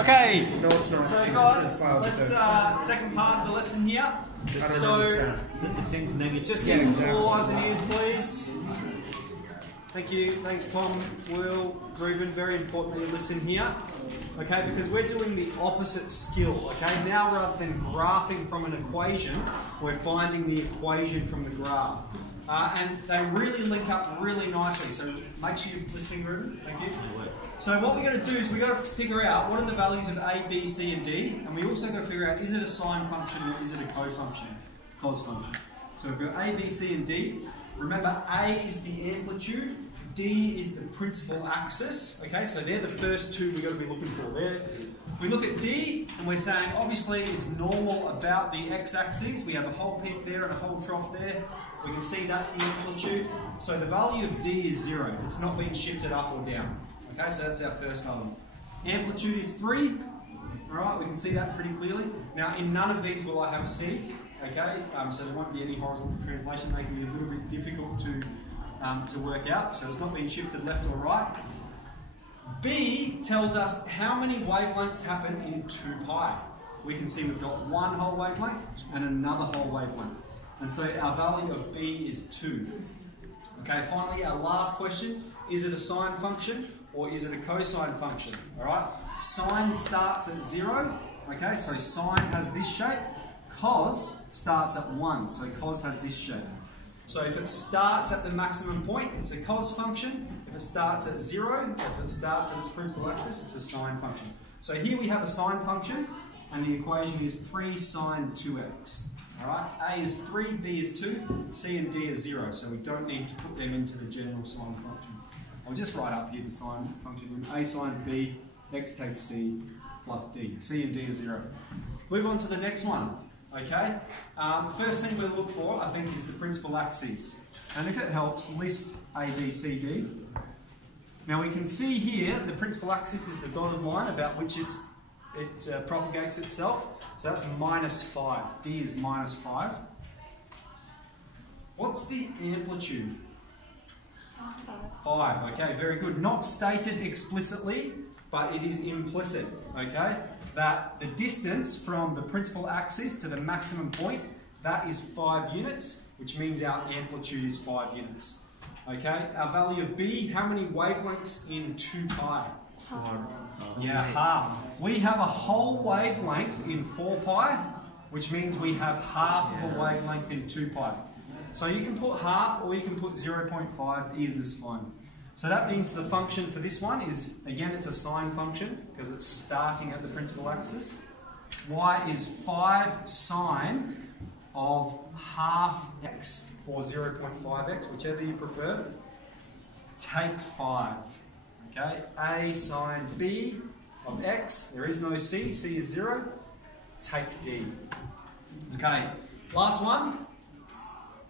Okay. No, it's not. So It guys, just says let's second part of the lesson here. I don't So understand. The thing's negative. just get all eyes and ears, please. Thank you. Thanks, Tom, Will, Ruben. Very important that you listen here. Okay, because we're doing the opposite skill. Okay, now rather than graphing from an equation, we're finding the equation from the graph. And they really link up really nicely. So make sure you're listening, Ruben. Thank you. So what we're going to do is we've got to figure out what are the values of A, B, C, and D. And we also got to figure out, is it a sine function or is it a cos function? So we've got A, B, C, and D. Remember, A is the amplitude, D is the principal axis. Okay, so they're the first two we've got to be looking for. There, we look at D, and we're saying obviously it's normal about the x-axis. We have a whole peak there and a whole trough there. We can see that's the amplitude. So the value of D is 0. It's not being shifted up or down. Okay, so that's our first value. Amplitude is 3. All right, we can see that pretty clearly. Now, in none of these will I have C. Okay, so there won't be any horizontal translation, making it a little bit difficult to work out. So it's not being shifted left or right. B tells us how many wavelengths happen in 2 pi. We can see we've got one whole wavelength and another whole wavelength. And so our value of B is 2. Okay, finally, our last question. Is it a sine function or is it a cosine function? All right, sine starts at 0. Okay, so sine has this shape. Cos starts at 1, so cos has this shape. So if it starts at the maximum point, it's a cos function. If it starts at 0, if it starts at its principal axis, it's a sine function. So here we have a sine function, and the equation is 3 sine 2x. All right, A is 3, B is 2, C and D is 0, so we don't need to put them into the general sine function. I'll just write up here the sine function. A sine B, x takes C, plus D. C and D are 0. Move on to the next one. Okay, the first thing we'll look for, I think, is the principal axes. And if it helps, list A, B, C, D. Now we can see here the principal axis is the dotted line about which it propagates itself. So that's -5. D is -5. What's the amplitude? 5. Okay, very good. Not stated explicitly, but it is implicit. Okay, that the distance from the principal axis to the maximum point, that is 5 units, which means our amplitude is 5 units. Okay, our value of B, how many wavelengths in 2 pi? Yeah, half. We have a whole wavelength in 4 pi, which means we have half of a wavelength in 2 pi. So you can put half or you can put 0.5, either is fine. So that means the function for this one is, again, it's a sine function because it's starting at the principal axis. Y is 5 sine of half x or 0.5x, whichever you prefer. Take 5. Okay, A sine B of x, there is no C, C is 0. Take D. Okay, last one,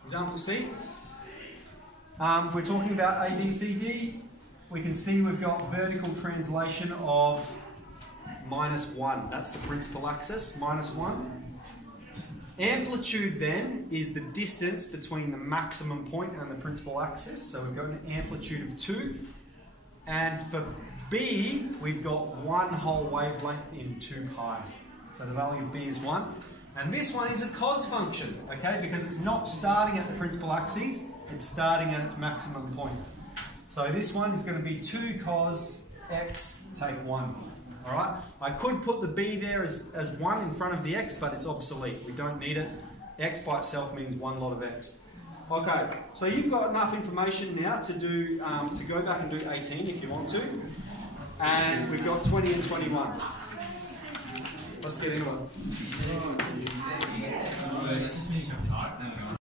example C. If we're talking about A, B, C, D, we can see we've got vertical translation of -1. That's the principal axis, -1. Amplitude then is the distance between the maximum point and the principal axis. So we've got an amplitude of 2. And for B, we've got one whole wavelength in 2 pi. So the value of B is 1. And this one is a cos function, okay, because it's not starting at the principal axis, it's starting at its maximum point. So this one is going to be 2 cos x take 1. All right, I could put the B there as 1 in front of the x, but it's obsolete. We don't need it. X by itself means one lot of x. Okay, so you've got enough information now to do to go back and do 18 if you want to, and we've got 20 and 21. Let's get into it.